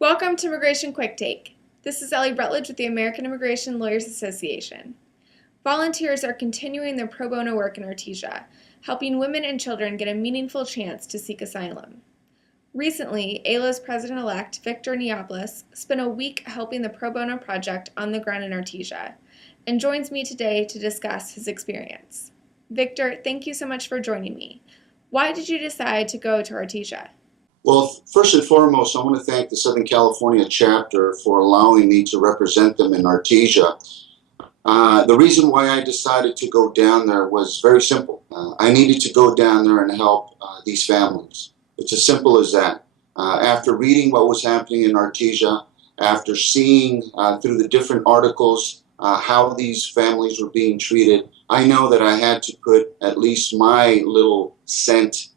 Welcome to Immigration Quicktake. This is Ellie Rutledge with the American Immigration Lawyers Association. Volunteers are continuing their pro bono work in Artesia, helping women and children get a meaningful chance to seek asylum. Recently, AILA's president-elect, Victor Neopoulos, spent a week helping the pro bono project on the ground in Artesia, and joins me today to discuss his experience. Victor, thank you so much for joining me. Why did you decide to go to Artesia? Well, first and foremost, I want to thank the Southern California chapter for allowing me to represent them in Artesia. The reason why I decided to go down there was very simple. I needed to go down there and help these families. It's as simple as that. After reading what was happening in Artesia, after seeing through the different articles how these families were being treated, I know that I had to put at least my little cent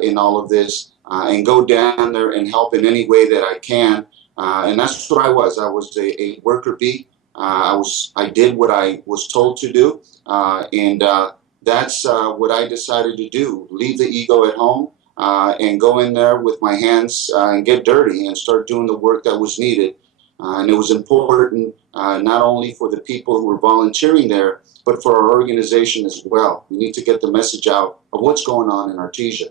in all of this. And go down there and help in any way that I can. And that's what I was. I was a worker bee. I did what I was told to do. And that's what I decided to do. Leave the ego at home and go in there with my hands and get dirty and start doing the work that was needed. And it was important not only for the people who were volunteering there, but for our organization as well. We need to get the message out of what's going on in Artesia.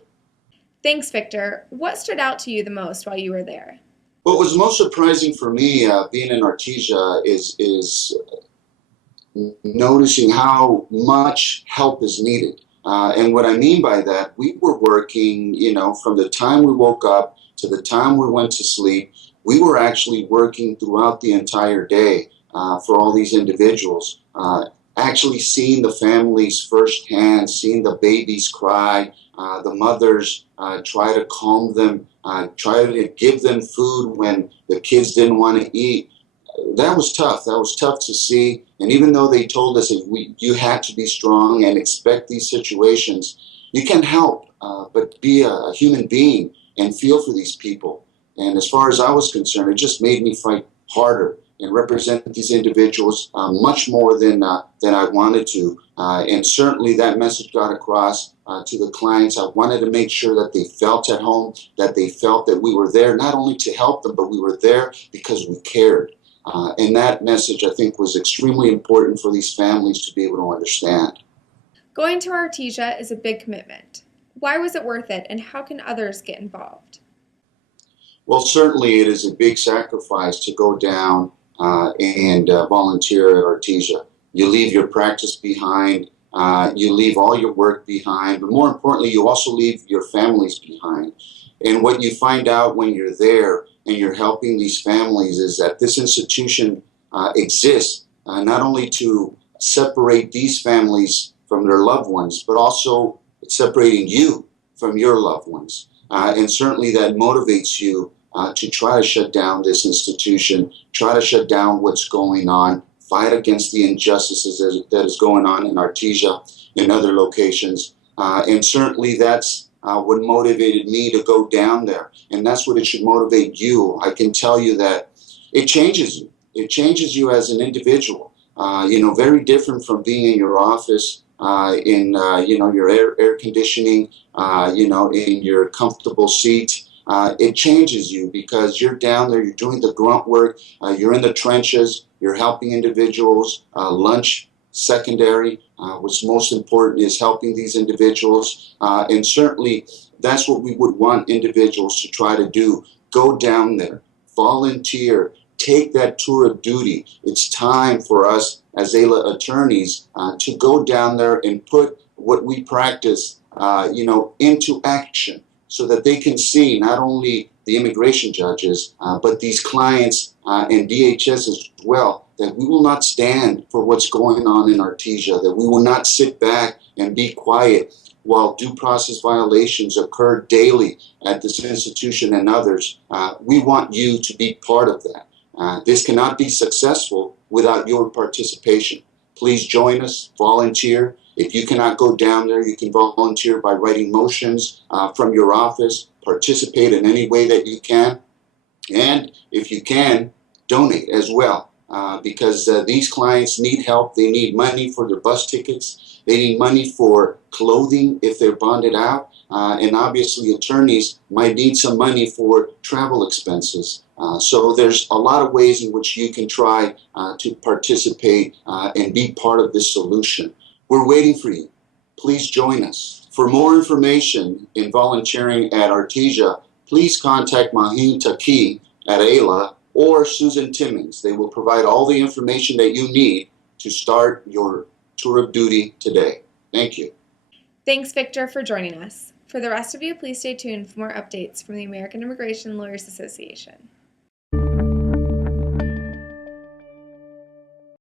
Thanks, Victor. What stood out to you the most while you were there? What was most surprising for me being in Artesia is noticing how much help is needed. And what I mean by that, we were working, from the time we woke up to the time we went to sleep. We were actually working throughout the entire day for all these individuals. Actually seeing the families firsthand, seeing the babies cry, the mothers try to calm them, try to give them food when the kids didn't want to eat. That was tough. That was tough to see. And even though they told us that you had to be strong and expect these situations, you can help, but be a human being and feel for these people. And as far as I was concerned, it just made me fight harder and represent these individuals much more than I wanted to. And certainly that message got across to the clients. I wanted to make sure that they felt at home, that they felt that we were there not only to help them, but we were there because we cared. And that message, I think, was extremely important for these families to be able to understand. Going to Artesia is a big commitment. Why was it worth it, and how can others get involved? Well, certainly it is a big sacrifice to go down and volunteer at Artesia. You leave your practice behind, you leave all your work behind, but more importantly, you also leave your families behind. And what you find out when you're there and you're helping these families is that this institution exists not only to separate these families from their loved ones, but also it's separating you from your loved ones. And certainly that motivates you to try to shut down this institution, try to shut down what's going on, fight against the injustices that is going on in Artesia and other locations. And certainly that's what motivated me to go down there. And that's what it should motivate you. I can tell you that it changes you. It changes you as an individual. Very different from being in your office, in your air conditioning, in your comfortable seat. It changes you because you're down there, you're doing the grunt work, you're in the trenches, you're helping individuals, lunch, secondary. What's most important is helping these individuals. And certainly that's what we would want individuals to try to do. Go down there, volunteer, take that tour of duty. It's time for us as AILA attorneys to go down there and put what we practice, into action so that they can see not only the immigration judges, but these clients and DHS as well, that we will not stand for what's going on in Artesia, that we will not sit back and be quiet while due process violations occur daily at this institution and others. We want you to be part of that. This cannot be successful without your participation. Please join us, volunteer. If you cannot go down there, you can volunteer by writing motions from your office, participate in any way that you can, and if you can, donate as well, because these clients need help. They need money for their bus tickets. They need money for clothing if they're bonded out, and obviously attorneys might need some money for travel expenses. So there's a lot of ways in which you can try to participate and be part of this solution. We're waiting for you. Please join us. For more information in volunteering at Artesia, please contact Maheen Taki at AILA or Susan Timmons. They will provide all the information that you need to start your tour of duty today. Thank you. Thanks, Victor, for joining us. For the rest of you, please stay tuned for more updates from the American Immigration Lawyers Association.